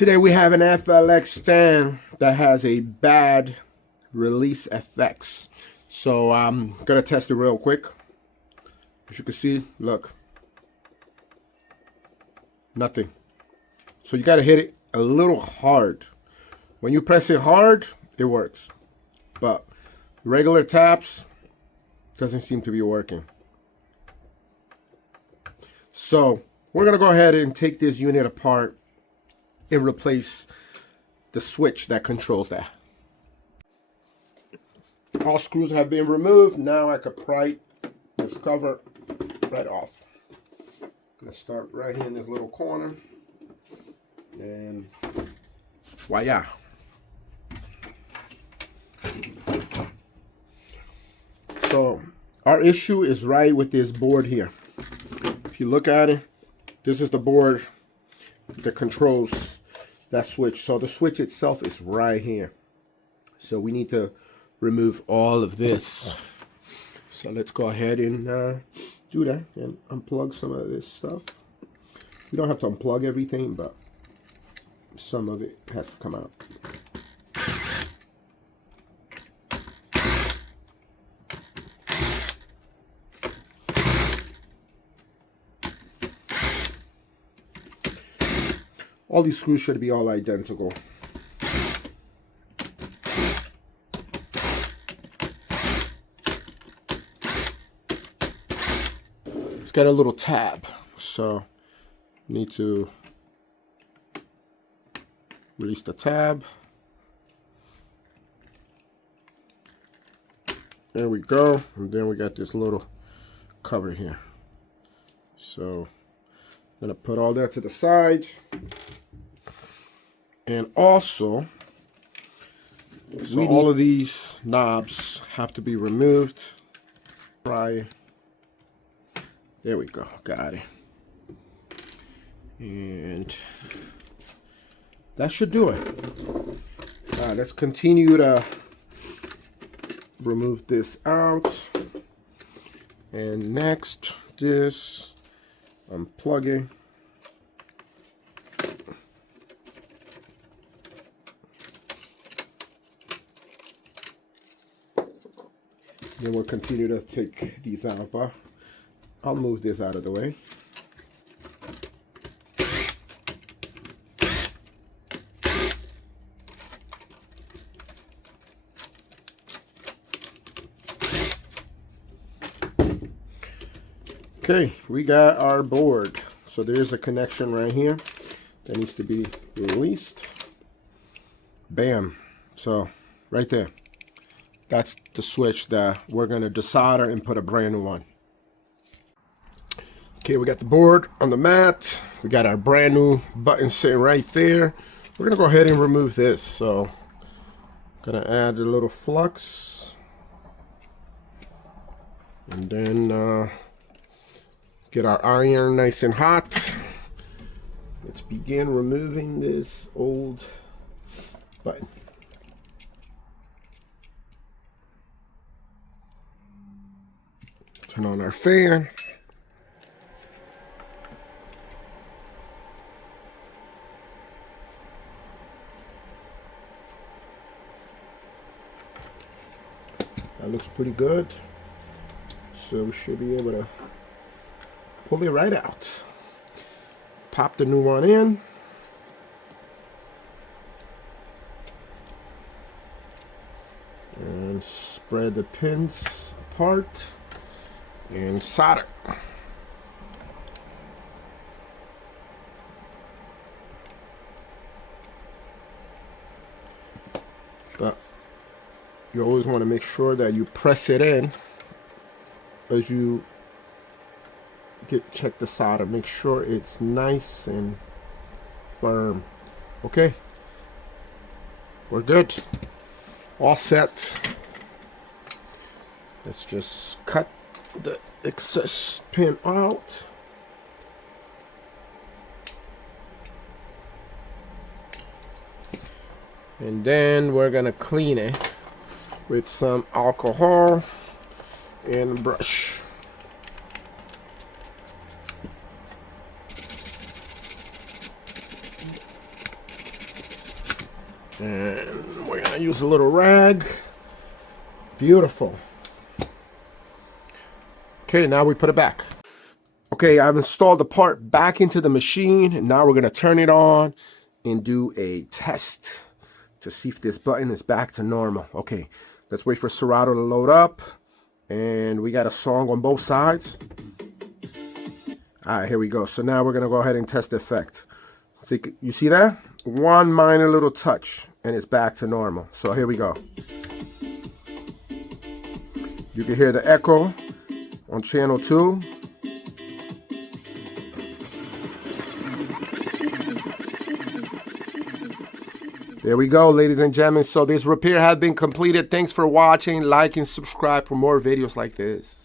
Today we have an FLX10 that has a bad release effects. So I'm gonna test it real quick. As you can see, look, nothing. So you gotta hit it a little hard. When you press it hard, it works. But regular taps doesn't seem to be working. So we're gonna go ahead and take this unit apart and replace the switch that controls that. All screws have been removed. Now I could pry this cover right off. I'm gonna start right here in this little corner, and voila. So our issue is right with this board here. If you look at it, this is the board that controls that switch. So the switch itself is right here. So we need to remove all of this. So let's go ahead and do that and unplug some of this stuff. You don't have to unplug everything, but some of it has to come out. All these screws should be all identical. It's got a little tab, so you need to release the tab. There we go. And then we got this little cover here. So I'm gonna put all that to the side. And also, so all of these knobs have to be removed. There we go, got it. And that should do it. All right, let's continue to remove this out. And next, this unplugging. Then we'll continue to take these out, but I'll move this out of the way. Okay, we got our board. So there's a connection right here that needs to be released. Bam. So right there. That's the switch that we're going to desolder and put a brand new one. Okay, we got the board on the mat. We got our brand new button sitting right there. We're going to go ahead and remove this. So I'm going to add a little flux. And then get our iron nice and hot. Let's begin removing this old button. Turn on our fan. That looks pretty good. So we should be able to pull it right out. Pop the new one in. And spread the pins apart. And solder. But you always want to make sure that you press it in as you check the solder. Make sure it's nice and firm. Okay, we're good. All set. Let's just cut the excess pin out. And then we're gonna clean it with some alcohol and a brush. And we're gonna use a little rag. Beautiful. Okay, now we put it back. Okay, I've installed the part back into the machine, and now we're gonna turn it on and do a test to see if this button is back to normal. Okay, let's wait for Serato to load up, and we got a song on both sides. All right, here we go. So now we're gonna go ahead and test the effect. So you see that? One minor little touch, and it's back to normal. So here we go. You can hear the echo on channel 2. There we go, ladies and gentlemen. So this repair has been completed. Thanks for watching. Like and subscribe for more videos like this.